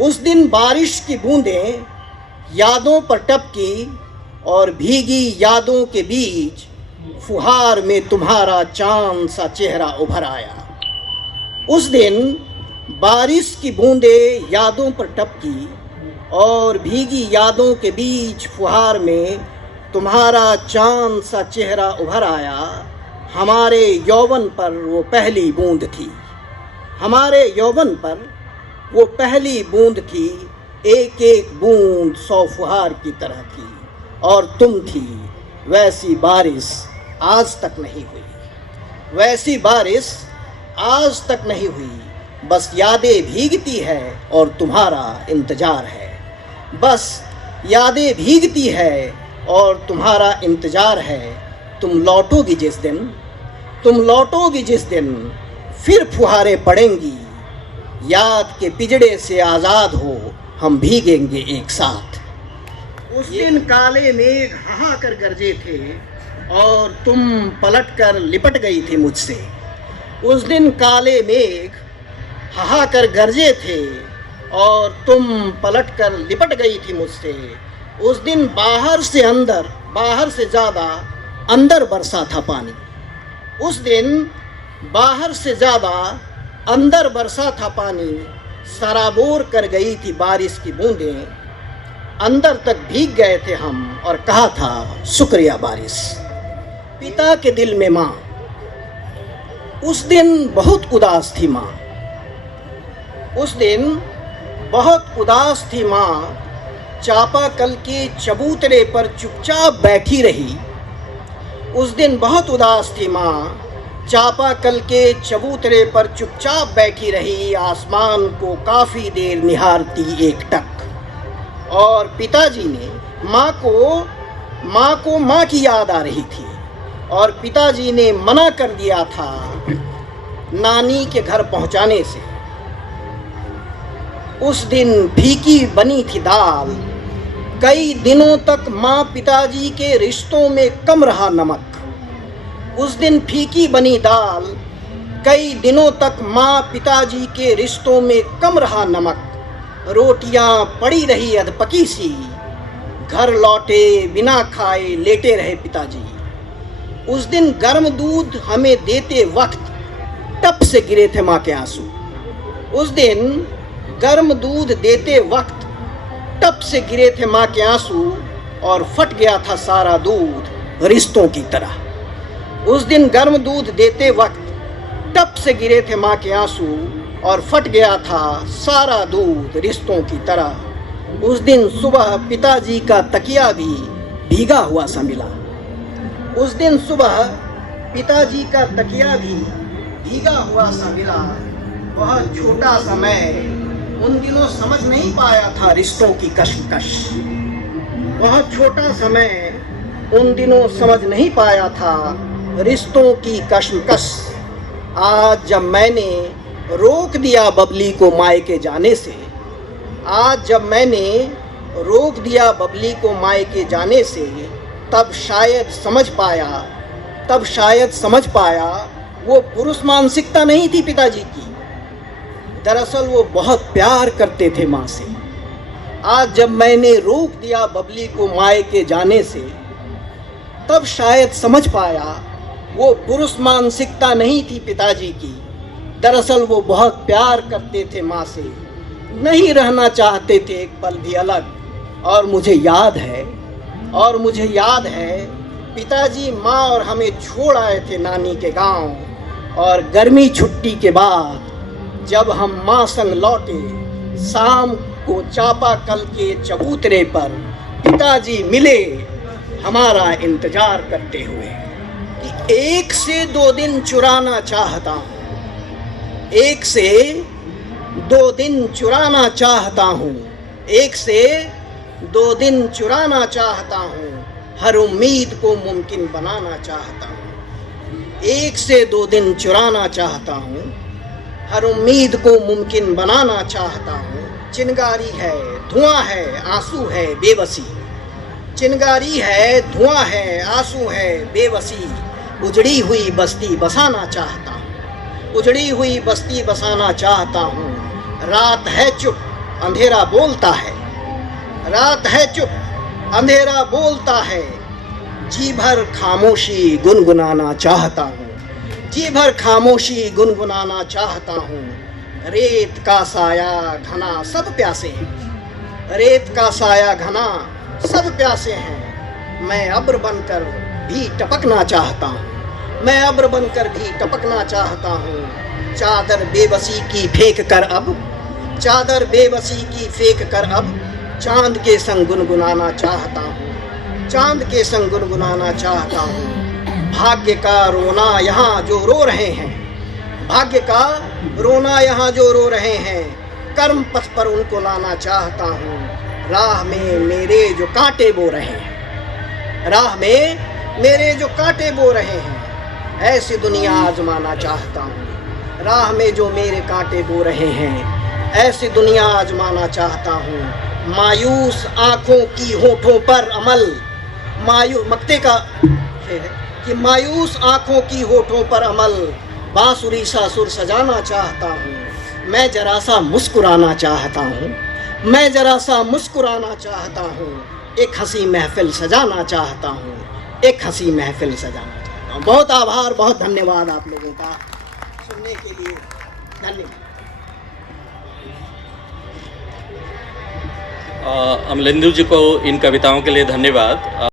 उस दिन बारिश की बूंदें यादों पर टपकी और भीगी यादों के बीच फुहार में तुम्हारा चांद सा चेहरा उभर आया। उस दिन बारिश की बूंदें यादों पर टपकी और भीगी यादों के बीच फुहार में तुम्हारा चांद सा चेहरा उभर आया। हमारे यौवन पर वो पहली बूंद थी, हमारे यौवन पर वो पहली बूंद थी। एक एक बूंद 100 फुहार की तरह थी और तुम थी। वैसी बारिश आज तक नहीं हुई, वैसी बारिश आज तक नहीं हुई। बस यादें भीगती है और तुम्हारा इंतज़ार है। बस यादें भीगती है और तुम्हारा इंतज़ार है। तुम लौटोगी जिस दिन, तुम लौटोगी जिस दिन, फिर फुहारें पड़ेंगी। याद के पिजड़े से आज़ाद हो हम भीगेंगे एक साथ। उस दिन काले मेघ हाहा कर गरजे थे और तुम पलट कर लिपट गई थी मुझसे। उस दिन काले मेघ हाहा कर गरजे थे और तुम पलट कर लिपट गई थी मुझसे। उस दिन बाहर से अंदर, बाहर से ज़्यादा अंदर बरसा था पानी। उस दिन बाहर से ज़्यादा अंदर बरसा था पानी। सराबोर कर गई थी बारिश की बूंदें, अंदर तक भीग गए थे हम और कहा था शुक्रिया बारिश। पिता के दिल में माँ, उस दिन बहुत उदास थी माँ। उस दिन बहुत उदास थी माँ। चापाकल के चबूतरे पर चुपचाप बैठी रही। उस दिन बहुत उदास थी माँ। चापाकल के चबूतरे पर चुपचाप बैठी रही, आसमान को काफ़ी देर निहारती एकटक। और पिताजी ने माँ को माँ की याद आ रही थी और पिताजी ने मना कर दिया था नानी के घर पहुँचाने से। उस दिन फीकी बनी थी दाल। कई दिनों तक माँ पिताजी के रिश्तों में कम रहा नमक। उस दिन फीकी बनी दाल। कई दिनों तक माँ पिताजी के रिश्तों में कम रहा नमक। रोटियाँ पड़ी रही अधपकी सी। घर लौटे बिना खाए लेटे रहे पिताजी। उस दिन गर्म दूध हमें देते वक्त टप से गिरे थे माँ के आंसू। उस दिन गर्म दूध देते वक्त टप से गिरे थे माँ के आंसू और फट गया था सारा दूध रिश्तों की तरह। उस दिन गर्म दूध देते वक्त टप से गिरे थे माँ के आंसू और फट गया था सारा दूध रिश्तों की तरह। उस दिन सुबह पिताजी का तकिया भी भीगा हुआ सा मिला। उस दिन सुबह पिताजी का तकिया भी भीगा हुआ सा मिला। बहुत छोटा सा मैं उन दिनों समझ नहीं पाया था रिश्तों की कशमकश। बहुत छोटा सा मैं उन दिनों समझ नहीं पाया था रिश्तों की कशमकश। आज जब मैंने रोक दिया बबली को मायके जाने से, आज जब मैंने रोक दिया बबली को मायके जाने से, तब शायद समझ पाया वो पुरुष मानसिकता नहीं थी पिताजी की। दरअसल वो बहुत प्यार करते थे माँ से। आज जब मैंने रोक दिया बबली को मायके जाने से, तब शायद समझ पाया वो पुरुष मानसिकता नहीं थी पिताजी की। दरअसल वो बहुत प्यार करते थे माँ से, नहीं रहना चाहते थे एक पल भी अलग। और मुझे याद है पिताजी माँ और हमें छोड़ आए थे नानी के गांव। और गर्मी छुट्टी के बाद जब हम माँ संग लौटे, शाम को चापाकल के चबूतरे पर पिताजी मिले हमारा इंतजार करते हुए कि 1 से 2 दिन चुराना चाहता हूँ, 1 से 2 दिन चुराना चाहता हूँ, 1 से 2 दिन चुराना चाहता हूँ, हर उम्मीद को मुमकिन बनाना चाहता हूँ। 1 से 2 दिन चुराना चाहता हूँ, हर उम्मीद को मुमकिन बनाना चाहता हूँ। चिंगारी है, धुआं है, आंसू है, बेबसी। चिंगारी है, धुआं है, आंसू है, बेबसी। उजड़ी हुई बस्ती बसाना चाहता हूँ, उजड़ी हुई बस्ती बसाना चाहता हूँ। रात है चुप, अंधेरा बोलता है, रात है चुप, अंधेरा बोलता है। जी भर खामोशी गुनगुनाना चाहता हूँ, जी भर खामोशी गुनगुनाना चाहता हूँ। रेत का साया घना सब प्यासे हैं, रेत का साया घना सब प्यासे हैं। मैं अब्र बनकर भी टपकना चाहता हूँ, मैं अब्र बनकर भी टपकना चाहता हूँ। चादर बेबसी की फेंक कर अब, चादर बेबसी की फेंक कर अब चांद के संग गुनगुनाना चाहता हूँ, चांद के संग गुनगुनाना चाहता हूँ। भाग्य का रोना यहाँ जो रो रहे हैं, भाग्य का रोना यहाँ जो रो रहे हैं, कर्म पथ पर उनको लाना चाहता हूँ। राह में मेरे जो कांटे बो रहे हैं, राह में मेरे जो कांटे बो रहे हैं, ऐसी दुनिया आजमाना चाहता हूँ। राह में जो मेरे कांटे बो रहे हैं, ऐसी दुनिया आजमाना चाहता हूँ। मायूस आँखों की होठों पर अमल, मक्ते का है कि मायूस आँखों की होठों पर अमल, बांसुरी सा सुर सजाना चाहता हूँ। मैं जरा सा मुस्कुराना चाहता हूँ, मैं जरा सा मुस्कुराना चाहता हूँ। एक हंसी महफिल सजाना चाहता हूँ, एक हंसी महफिल सजाना चाहता हूँ। बहुत आभार, बहुत धन्यवाद आप लोगों का सुनने के लिए। धन्यवाद। अमलेंदु जी को इन कविताओं के लिए धन्यवाद।